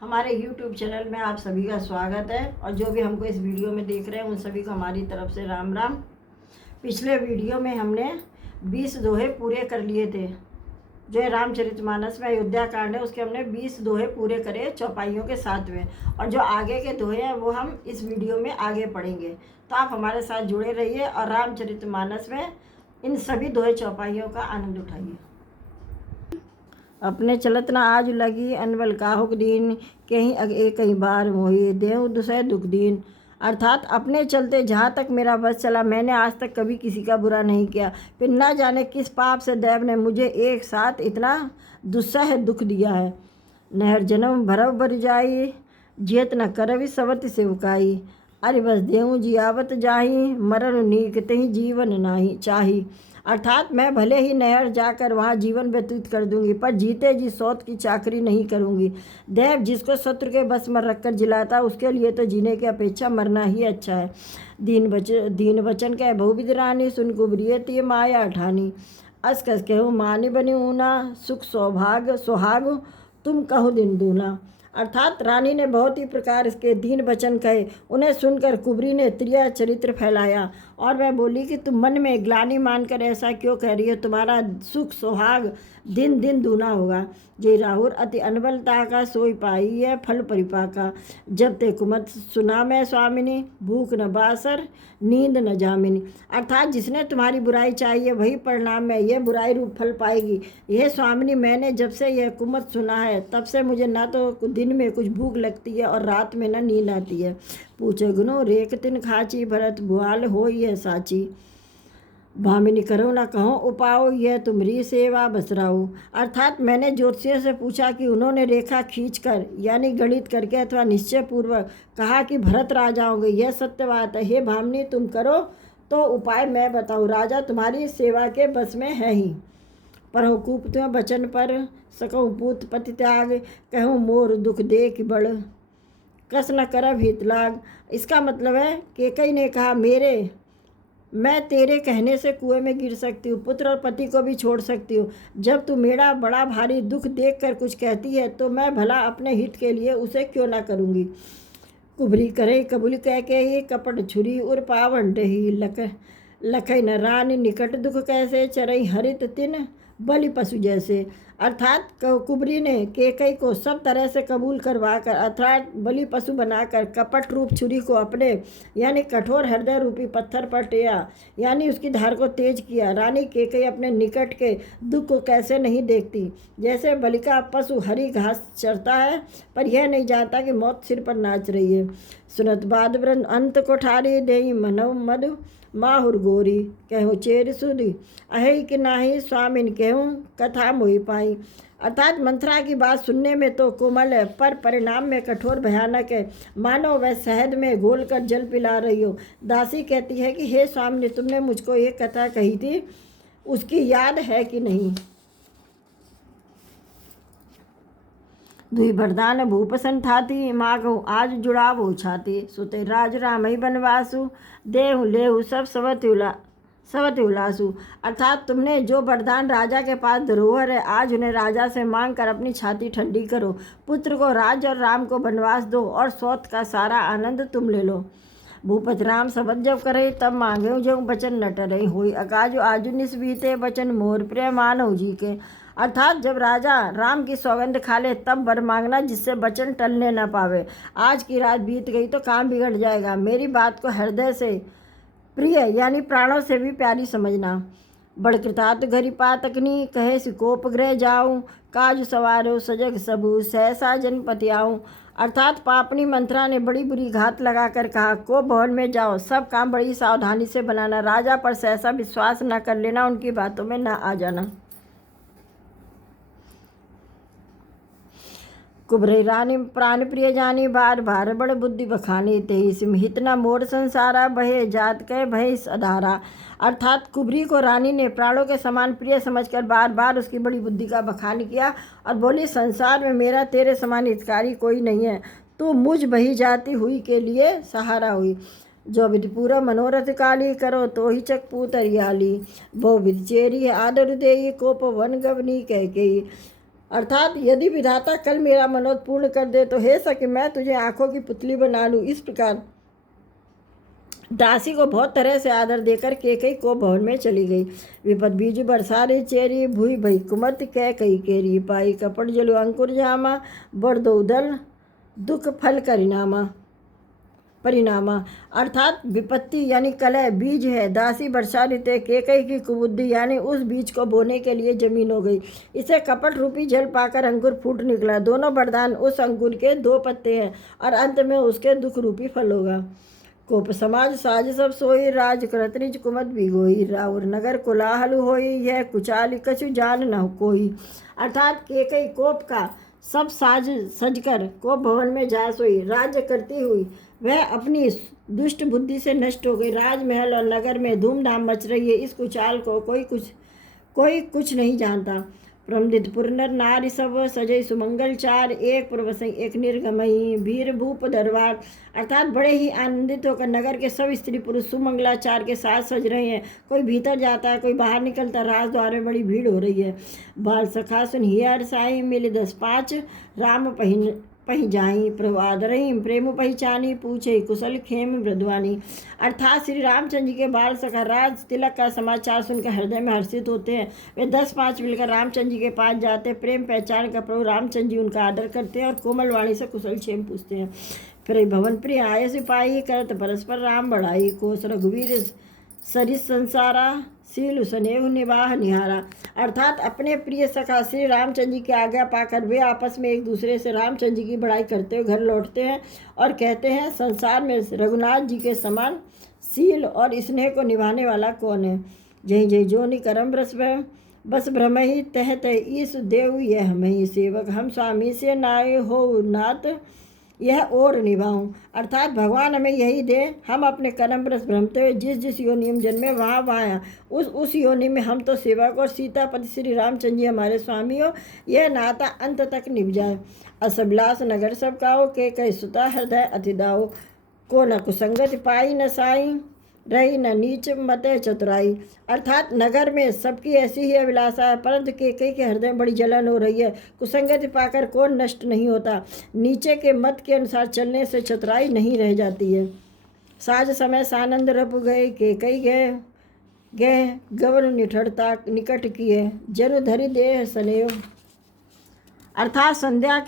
हमारे YouTube channel में आप सभी का स्वागत है। और जो भी हमको इस वीडियो में देख रहे हैं उन सभी को हमारी तरफ से राम राम। पिछले वीडियो में हमने 20 दोहे पूरे कर लिए थे। जो है रामचरितमानस में अयोध्या कांड है उसके हमने 20 दोहे पूरे करे चौपाइयों के 7वें। और जो आगे के दोहे हैं वो हम इस वीडियो में आगे पढ़ेंगे। तो आप हमारे साथ जुड़े रहिए और रामचरितमानस में इन सभी दोहे चौपाइयों का आनंद उठाइए। अपने चलत ना आज लगी अनबल काहुक दीन, कहीं अगे कहीं बार मोही देव दुसह दुख दीन। अर्थात अपने चलते जहाँ तक मेरा बस चला मैंने आज तक कभी किसी का बुरा नहीं किया, फिर न जाने किस पाप से देव ने मुझे एक साथ इतना दुस्सह दुख दिया है। नहर जन्म भरव बर जाई, जेत न करवि सवति सेवकाई। अरे बस देहूँ जियावत जाही, मरण नीक तही जीवन नाही चाही। अर्थात मैं भले ही नहर जाकर वहाँ जीवन व्यतीत कर दूंगी, पर जीते जी सौत की चाकरी नहीं करूंगी। देव जिसको शत्रु के बस में रखकर जिलाता उसके लिए तो जीने की अपेक्षा मरना ही अच्छा है। दीन वचन कह बहुविध रानी, सुन कुबरियती माया ठानी। अस कस कहूँ मानी बनी ऊना, सुख सौभाग्य सुहाग तुम कहो दिन दूना। अर्थात रानी ने बहुत ही प्रकार के दीन वचन कहे। उन्हें सुनकर कुबरी ने त्रिया चरित्र फैलाया और वह बोली कि तुम मन में ग्लानि मानकर ऐसा क्यों कह रही हो, तुम्हारा सुख सुहाग दिन दिन दूना होगा। जे राहुल अति अनबलता का सोई पाई है फल परिपाका। जब ते कुमत सुना मैं स्वामिनी, भूख न बासर नींद न जामिनी। अर्थात जिसने तुम्हारी बुराई चाहिए वही परिणाम में यह बुराई रूप फल पाएगी। यह स्वामिनी मैंने जब से यह कुमत सुना है तब से मुझे ना तो दिन में कुछ भूख लगती है और रात में न नींद आती है। पूछे गुनो रेख तिन खाची, भरत भुआल हो यह साची। भामिनी करो ना कहो उपाओ, यह तुम्हारी सेवा बसराओ। अर्थात मैंने ज्योतिषियों से पूछा कि उन्होंने रेखा खींचकर यानी गणित करके अथवा निश्चय पूर्वक कहा कि भरत राजा होंगे। यह सत्य बात है। हे भामिनी तुम करो तो उपाय मैं बताऊँ, राजा तुम्हारी सेवा के बस में है ही। पर हो कूप बचन पर सकूँ पूत पति त्याग, कहूँ मोर दुख देख बड़ कस न करब हित लाग। इसका मतलब है कि कई ने कहा मैं तेरे कहने से कुएं में गिर सकती हूँ, पुत्र और पति को भी छोड़ सकती हूँ। जब तू मेरा बड़ा भारी दुख देखकर कुछ कहती है तो मैं भला अपने हित के लिए उसे क्यों ना करूँगी। कुबरी करे कबूल कह के ही कपट छुरी उर पावन डही, लखई न रानी निकट दुख कैसे, चरई हरित तिन बलि पशु जैसे। अर्थात कुबरी ने केकई को सब तरह से कबूल करवाकर अर्थात बलि पशु बनाकर कपट रूप छुरी को अपने यानी कठोर हृदय रूपी पत्थर पर टेया यानी उसकी धार को तेज किया। रानी केकई अपने निकट के दुख को कैसे नहीं देखती। जैसे बलि का पशु हरी घास चरता है पर यह नहीं जानता कि मौत सिर पर नाच रही है। सुनत बाद व्रन अंत कोठारी, देई मनव मधु माहुर गोरी, कहूँ चेर सुधी अहि कि नाही, स्वामिन कहूँ कथा मोहि पाई। अर्थात मंथरा की बात सुनने में तो कोमल है पर परिणाम में कठोर भयानक है, मानो वह शहद में घोलकर जल पिला रही हो। दासी कहती है कि हे स्वामिनी तुमने मुझको एक कथा कही थी, उसकी याद है कि नहीं। दुई वरदान भूपसन ठाती, मागो आज जुड़ावो छाती। सुते राज रामई बनवासु, देहु लेहु सब सवति उलासु। अर्थात तुमने जो वरदान राजा के पास धरोहर है आज उन्हें राजा से मांग कर अपनी छाती ठंडी करो। पुत्र को राज और राम को बनवास दो और सौत का सारा आनंद तुम ले लो। भूपति राम शबद जब करे तब मांगे जो बचन न टरे, हुई अकाजो आजु निस्बीते वचन मोर प्रिय मानव जी के। अर्थात जब राजा राम की सौगंध खा ले तब वर मांगना जिससे वचन टलने न पावे। आज की रात बीत गई तो काम बिगड़ जाएगा। मेरी बात को हृदय से प्रिय यानी प्राणों से भी प्यारी समझना। बड़कृतात घरी पातकनी, कहे सिकोप गृह जाऊँ, काज सवारो सजग सबू सहसा जनपति आऊँ। अर्थात पापनी मंत्रा ने बड़ी बुरी घात लगाकर कहा को भवन में जाओ, सब काम बड़ी सावधानी से बनाना, राजा पर सहसा विश्वास न कर लेना, उनकी बातों में न आ जाना। कुबरी रानी प्राण प्रिय जानी, बार बार बड़ बुद्धि बखानी, तेई सिमहित न मोर संसारा, बहे जात कह भय अधारा। अर्थात कुबरी को रानी ने प्राणों के समान प्रिय समझकर बार बार उसकी बड़ी बुद्धि का बखान किया और बोली संसार में मेरा तेरे समान हितकारी कोई नहीं है, तू मुझ बही जाती हुई के लिए सहारा हुई। जो विधि पूरा मनोरथ काली, करो तो ही चकपूत हरियाली, वो विधि चेरी आदर देई, कोप वन गवनी कह के। अर्थात यदि विधाता कल मेरा मनोरथ पूर्ण कर दे तो हे सके मैं तुझे आंखों की पुतली बना लूँ। इस प्रकार दासी को बहुत तरह से आदर देकर केकई को भवन में चली गई। विपद बीज बरसारी चेरी भूई भई कुमत कह कई केरी पाई कपट जलु अंकुर जामा बढ़ दो उदल दुख फल परिणामा। अर्थात विपत्ति यानी कलह बीज है, दासी वर्षा ऋतु केकई की कुबुद्धि यानी उस बीज को बोने के लिए जमीन हो गई। इसे कपट रूपी जल पाकर अंकुर फूट निकला। दोनों वरदान उस अंकुर के 2 पत्ते हैं और अंत में उसके दुख रूपी फल होगा। कोप समाज साज सब सोई राज करत निज कुमत भिगोई राउर नगर कोलाहल होई यह कुचाल कछु जान न कोई। अर्थात केकई कोप का सब साज सजकर कोप भवन में जा सोई। राज्य करती हुई वह अपनी दुष्ट बुद्धि से नष्ट हो गई। राजमहल और नगर में धूमधाम मच रही है। इस कुचाल को कोई कुछ नहीं जानता। प्रमदित पुरनर नारी सब सजई सुमंगल चार एक प्रवसई एक निर्गमई वीर भूप दरबार। अर्थात बड़े ही आनंदित होकर नगर के सब स्त्री पुरुष सुमंगलाचार के साथ सज रहे हैं। कोई भीतर जाता है, कोई बाहर निकलता। राजद्वार में बड़ी भीड़ हो रही है। बाल सखा सुन हियर साई मिले 10-5 राम पही जाई प्रभु आदरही प्रेम पहचानी पूछे कुशल खेम मृदवानी। अर्थात श्री रामचंद्र जी के बाल सखा राज तिलक का समाचार सुनकर हृदय में हर्षित होते हैं। वे 10-5 मिलकर रामचंद्र जी के पास जाते, प्रेम पहचान कर प्रभु रामचंद्र जी उनका आदर करते हैं और कोमल वाणी से कुशल क्षेम पूछते हैं। फिर भवन प्रिय आय सिपाही करत परस्पर राम बढ़ाई कोस रघुवीर सरिस संसारा सील स्नेह निवाह निहारा। अर्थात अपने प्रिय सखा श्री रामचंद्र जी की आज्ञा पाकर वे आपस में एक दूसरे से रामचंद्र जी की बड़ाई करते हुए घर लौटते हैं और कहते हैं संसार में रघुनाथ जी के समान सील और स्नेह को निभाने वाला कौन है। जय जय जोनि करम बस भ्रम ही तह तह ईस देव यह मही सेवक हम स्वामी से नाय हो नाथ यह और निभाऊं। अर्थात भगवान हमें यही दे, हम अपने कर्म रस भ्रमते हुए जिस योनि में जन्मे वहाँ उस योनि में हम तो सेवक और सीतापति श्री रामचंद्र जी हमारे स्वामी हो। यह नाता अंत तक निभ जाए। असबिलास नगर सब काओ के कई सुता हृदय अतिदाओ को न कुसंगत पाई न साई रही न नीच मते चतुराई। अर्थात नगर में सबकी ऐसी ही अभिलाषा है, परंतु केकई के हृदय में बड़ी जलन हो रही है। कुसंगति पाकर कौन नष्ट नहीं होता। नीचे के मत के अनुसार चलने से चतुराई नहीं रह जाती है। साज समय सानंद रप गए केकई गए गवन निठड़ता निकट किए जन धरि देह सनेव। अर्थात संध्या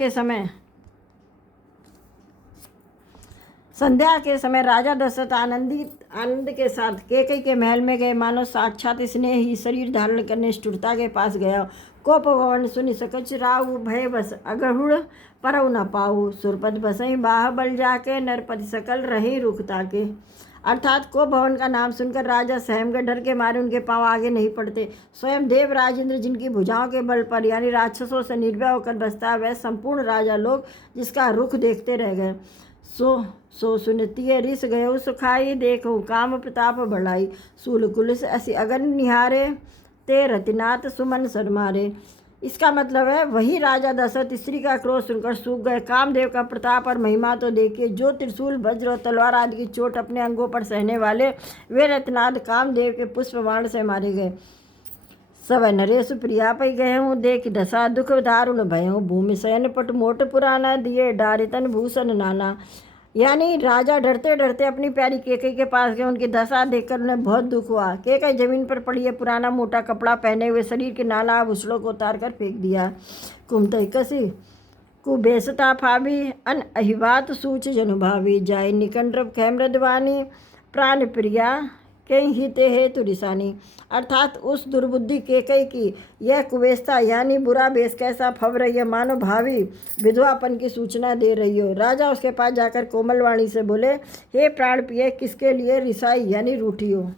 के समय राजा दशरथ आनंद के साथ केकई के महल में गए। मानो साक्षात स्नेह ही शरीर धारण करने स्टुरता के पास गया। कोप भवन सुनि सकच राउ भय बस अगहुड़ परउ न पाऊ सुरपद बसई बाह बल जाके नरपति सकल रही रुकता के। अर्थात कोप भवन का नाम सुनकर राजा सहम गए। डर के मारे उनके पांव आगे नहीं पड़ते। स्वयं देव राजेंद्र जिनकी भुजाओं के बल पर यानी राक्षसों से निर्भय होकर बसता वह संपूर्ण राजा लोग जिसका रुख देखते रह गए। सो सुनतिय रिस गयो सुखाई देखो काम प्रताप बढ़ाई सूल कुलिस ऐसी अगन निहारे ते रतिनाथ सुमन सरमारे। इसका मतलब है वही राजा दशरथ स्त्री का क्रोध सुनकर सूख गए। कामदेव का प्रताप और महिमा तो देखिए। जो त्रिशूल वज्र और तलवार आदि की चोट अपने अंगों पर सहने वाले वे रत्नाथ कामदेव के पुष्प बाण से मारे गए। सब नरेश प्रिया पै गए हूँ देख दशा दुख दारुण भय हूँ भूमि शयन पट मोट पुराना दिए डारितन भूषण नाना। यानी राजा डरते डरते अपनी प्यारी केकई के पास गए। उनकी दशा देखकर उन्हें बहुत दुख हुआ। केकई जमीन पर पड़ी है, पुराना मोटा कपड़ा पहने हुए शरीर के नाना आभूषणों को उतार कर फेंक दिया। कुमतई कसी कुबेसता फावी अन अहिवात सूच जनुभावी जाय निकंड्रव कै मृदवानी प्राण प्रिया कहीं हिते हेतु रिसानी। अर्थात उस दुर्बुद्धि केकई की यह कुवेशता यानी बुरा बेस कैसा फब रही है, मानो भावी विधवापन की सूचना दे रही हो। राजा उसके पास जाकर कोमल वाणी से बोले, हे प्राण प्रिय किसके लिए रिसाई यानी रूठी हो।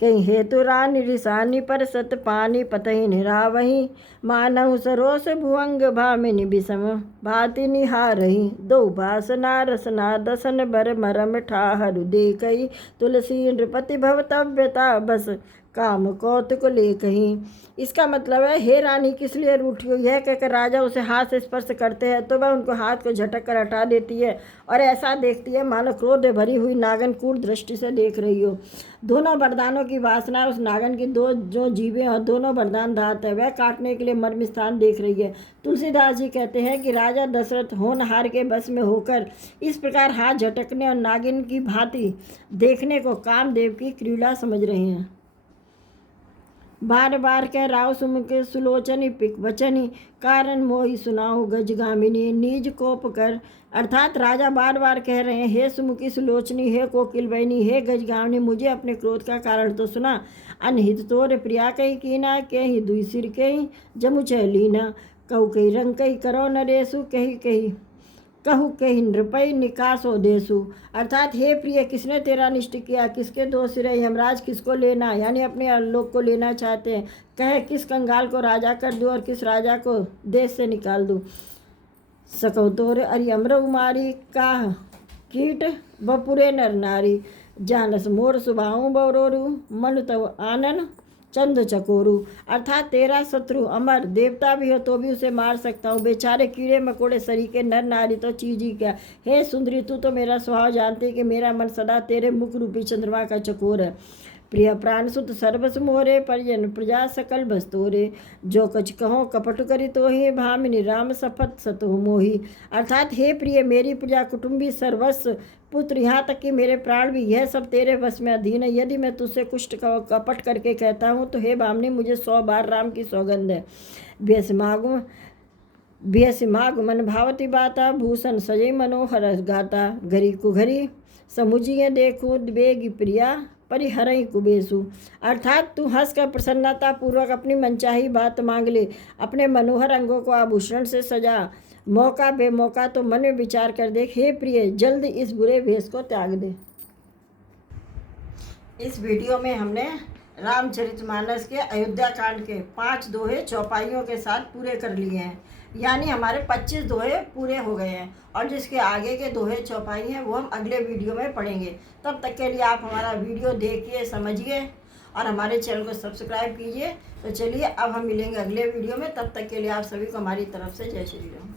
कहीं हेतु रानी रिसानी पर सत पानी पतही निरावही मानव सरोस भुवंग भामिनी विषम भाति निहारही दो भासना रसना दसन बर मरम ठाहरु देखई तुलसी नृपति भवतव्यता बस काम कौतुक ले कहीं। इसका मतलब है, हे रानी किस लिए रूठी हो। यह कहकर राजा उसे हाथ से स्पर्श करते हैं तो वह उनको हाथ को झटक कर हटा देती है और ऐसा देखती है मानो क्रोध भरी हुई नागन क्रूर दृष्टि से देख रही हो। दोनों वरदानों की वासना उस नागन की दो जो जीवें और दोनों वरदान धात है, वह काटने के लिए मर्म स्थान देख रही है। तुलसीदास जी कहते हैं कि राजा दशरथ होनहार के बस में होकर इस प्रकार हाथ झटकने और नागिन की भांति देखने को कामदेव की क्रीड़ा समझ रहे हैं। बार बार कह राव सुमुख सुलोचनी पिक वचनी कारण मोहि सुनाओ गजगामिनी निज कोप कर। अर्थात राजा बार बार कह रहे हैं, हे सुमुखी सुलोचनी, हे कोकिल बहनी, हे गजगामिनी, मुझे अपने क्रोध का कारण तो सुना। अनहित तोर प्रिया कही कीना कही दुई सिर कही जमु लीना कहु कही रंग कही करो नरेशु कही कही कहु कही नृपय निकासो देसु। अर्थात हे प्रिय, किसने तेरा अनिष्ट किया, किसके दो सिरे, यमराज किसको लेना यानी अपने लोक को लेना चाहते हैं। कहे किस कंगाल को राजा कर दूँ और किस राजा को देश से निकाल दूँ। सकौ तोरे अरि अमर उमारी काह कीट बपुरे नर नारी जानस मोर सुभाऊ बरोरु मनु तव आनन चंद चकोरू। अर्थात तेरा शत्रु अमर देवता भी हो तो भी उसे मार सकता हूँ, बेचारे कीड़े मकोड़े सरीके नर नारी तो चीज ही क्या। हे सुंदरी, तू तो मेरा स्वभाव जानती कि मेरा मन सदा तेरे मुख रूपी चंद्रमा का चकोर है। प्रिय प्राण सुत सर्वस मोरे परिजन प्रजा सकल बस्तोरे जो कछ कहो कपट करी तो ही भामिनी राम सपत सतो मोही। अर्थात हे प्रिय, मेरी प्रजा कुटुंबी सर्वस्व पुत्र यहाँ तक कि मेरे प्राण भी यह सब तेरे वश में अधीन है। यदि मैं तुझसे कुष्ट कपट करके कहता हूँ तो हे भामिनी, मुझे 100 बार राम की सौगंध है। बेसिमाग मन भावती बाता भूषण सजई मनोहर गाता घरी कुघरी समुझिए देखो बेगी प्रिया परिहरई कुबेसु। अर्थात तू हंसकर प्रसन्नता पूर्वक अपनी मनचाही बात मांग ले, अपने मनोहर अंगों को आभूषण से सजा, मौका बेमौका तो मन में विचार कर देख। हे प्रिय, जल्द इस बुरे भेष को त्याग दे। इस वीडियो में हमने रामचरितमानस के अयोध्या कांड के 5 दोहे चौपाइयों के साथ पूरे कर लिए हैं, यानी हमारे 25 दोहे पूरे हो गए हैं और जिसके आगे के दोहे चौपाई हैं वो हम अगले वीडियो में पढ़ेंगे। तब तक के लिए आप हमारा वीडियो देखिए, समझिए और हमारे चैनल को सब्सक्राइब कीजिए। तो चलिए अब हम मिलेंगे अगले वीडियो में, तब तक के लिए आप सभी को हमारी तरफ से जय श्री राम।